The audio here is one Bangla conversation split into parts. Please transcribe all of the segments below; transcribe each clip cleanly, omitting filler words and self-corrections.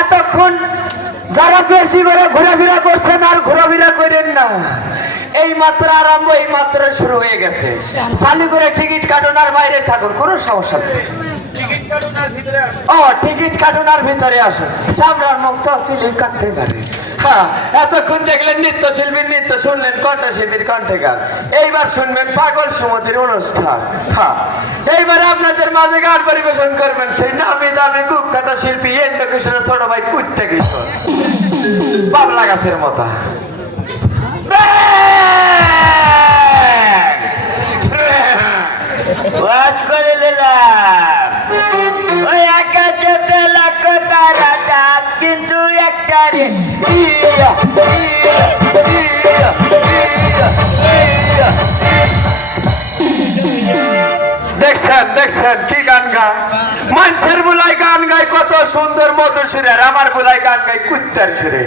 এতক্ষণ যারা বেশি করে ঘোরাফেরা করছেন আর ঘোরাফেরা করেন না, এই মাত্র আরম্ভ, এই মাত্র শুরু হয়ে গেছে। চালু করে টিকিট কাটুন আর বাইরে থাকুন, কোনো সমস্যা নেই। ও টিকিট কাটুন আর ভিতরে আসুন, সামরার মুক্ত সিলিপ কাটতে পারে। হ্যাঁ, এতক্ষণ দেখলেন নৃত্যশিল্পীর নৃত্য, শুনলেন কণ্ঠশিল্পীর কণ্ঠে গান। এইবার শুনবেন পাগল সুমতির অনুষ্ঠান। হ্যাঁ, এইবারে আপনাদের মাঝে গান পরিবেশন করবেন সেই নামি দামি কুখ্যাত শিল্পী এন্ড কিশোরের ছোট ভাই কুত্তে কিশোর, বাবলা গাছের মতো। করে দিলাম ওই আকাশে লাখ তারা চাঁদ, কিন্তু একটা রে দেখছেন দেখছেন কি গান গায়, মানুষের বুলাই গান গায় কত সুন্দর মধুর সুরে, আর আমার বুলাই গান গায় কুত্তার সুরে।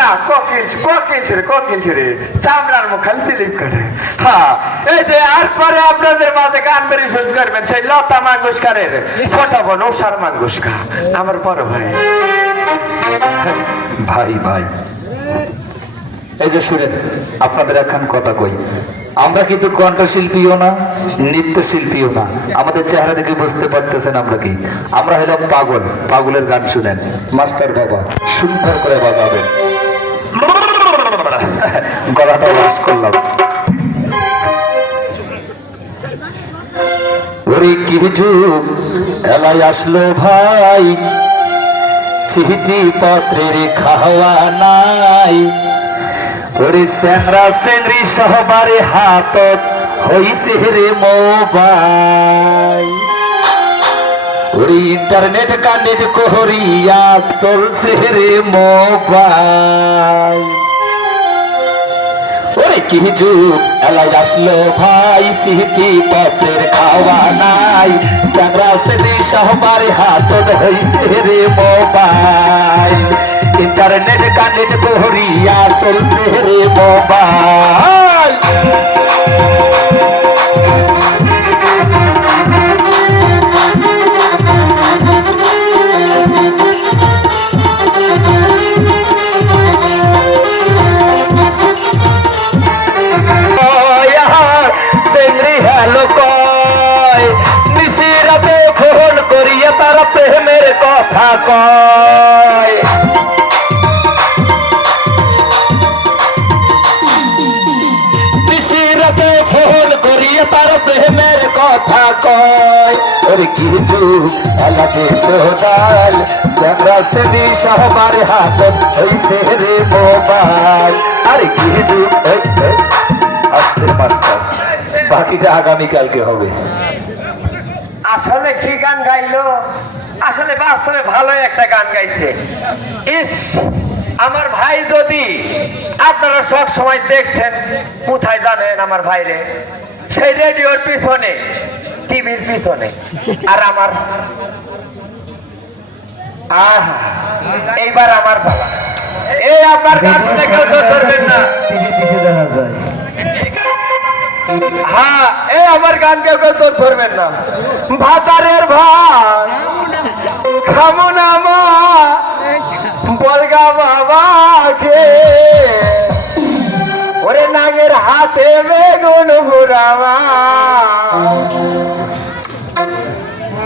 না কোকিল কোকিল সুরে, কোকিল সুরে চামড়ার মুখাল স্লিপ কাটে। হ্যাঁ, এই যে আর পরে আপনাদের মাঝে গান পরিবেশন করবেন সেই লতা মঙ্গেশকরের ছোট বোন উষার মঙ্গেশকর, আমার বড় ভাই। ভাই ভাই এই যে শুনেন, আপনাদের একখান কথা কই, আমরা কিন্তু কণ্ঠশিল্পীও না, নৃত্যশিল্পীও না। আমাদের চেহারা দেখে বুঝতে পারতেছেন আমরা কি, আমরা হলাম পাগল। পাগলের গান শুনেন, মাস্টার বাবা সুন্দর করে বাজাবেন। গলাটা ওয়াশ করলাম। ওরে কি যুগ এলাই আসলো ভাই, চিঠি পত্রের খাওয়া নাই। ওরে স্যাংরা স্যাংরি সহবারে হাতত হইছে রে মোবাইল। ওরে ইন্টারনেট কানেক্ট করিয়া চলছে রে মোবাইল। ওরে কি যুগ এলাই আসলো ভাই, চিঠি পত্রের খাওয়া নাই। স্যাংরা স্যাংরি সহবারে হাতত হইছে রে মোবাইল। ইন্টারনেট কানেক্ট করিয়া চলছে রে মোবাইল। হ্যালো কয় নিশিরাতে ফোন করিয়া তারা প্রেমের কথা কয়। নিশিরাতে ফোন করিয়া তারা প্রেমের কথা কয়। ওরে কি যুগ এলাকে সোনাল, ক্যামেরা সেদি সহবার হাতত হইছে রে মোবাইল। আরে কি যুগ, আস্তে মাস্টার, বাকিটা আগামীকালকে হবে। আসলে কি গান গাইলো, আসলে বাস্তবে ভালো একটা গান গাইছে। ইস, আমার ভাই যদি আপনারা সব সময় দেখছেন কোথায় জানেন, আমার ভাইরে সেই রেডিওর পিছনে, টিভির পিছনে। আর আমার এইবার আমার বাবা, এই আপনার গান শুনে কেউ তো ধরবেন না। হ্যাঁ, এই আমার গান কেউ কেউ তো ধরবেন না। ভাতারের ভাত খামো না মা, বলগা বাবাকে। ওরে নাগের হাতে বেগুন ঘুরাবা,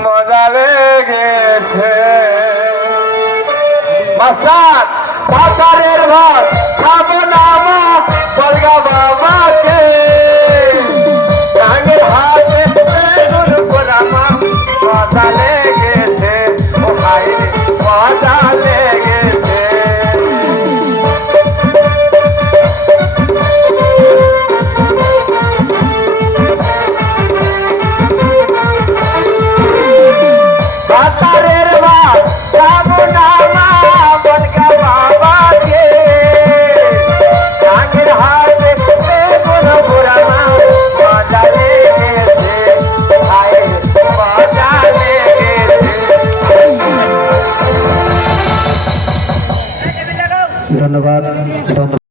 মজা লেগেছে। মাস্টার, ভাতারের ভাত খাবো